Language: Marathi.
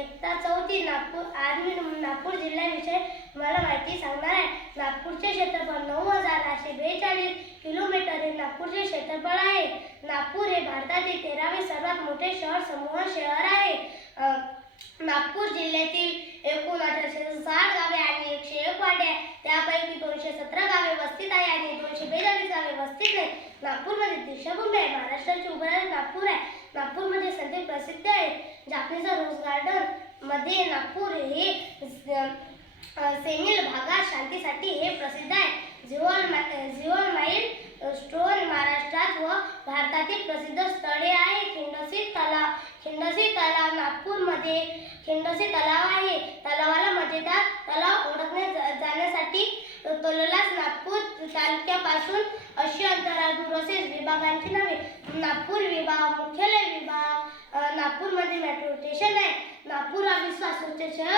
एकता चौथी नागपूर. आज मी नागपूर जिल्ह्याविषयी मला माहिती सांगणार आहे. नागपूरचे क्षेत्रफळ 9,842 किलोमीटर हे नागपूरचे क्षेत्रफळ आहे. नागपूर हे भारतातील 13वे सर्वात मोठे शहर आहे. नागपूर जिल्ह्यातील एकूण 1860 गावे आणि 101 वाड्या, त्यापैकी 217 गावे वस्तीत आहे आणि 242 गावे वस्तीत नाही. नागपूरमध्ये दीक्षाभूमी आहे. महाराष्ट्राची उभारणी नागपूर आहे. नागपूरमध्ये संत प्रसिद्ध आहे. जापनीज रोज गार्डन मध्ये नागपूर हे सेमिल भागात शांतीसाठी हे प्रसिद्ध आहे. झिओल माईल स्टोन महाराष्ट्रात व भारतातील प्रसिद्ध स्थळे आहे. खिंडसी तलाव नागपूरमध्ये खिंडसी तलाव आहे. तलावाला मजेदार तलाव ओळखले जाण्यासाठी तोलास नागपूर तालुक्यापासून 80 अंतरावर दूर असेल. विभागांची नावे: नागपूर विभाग, मुख्यालय विभाग. नागपूरमध्ये मेट्रो स्टेशन आहे. नागपूर हा विश्वात स्वच्छ शहर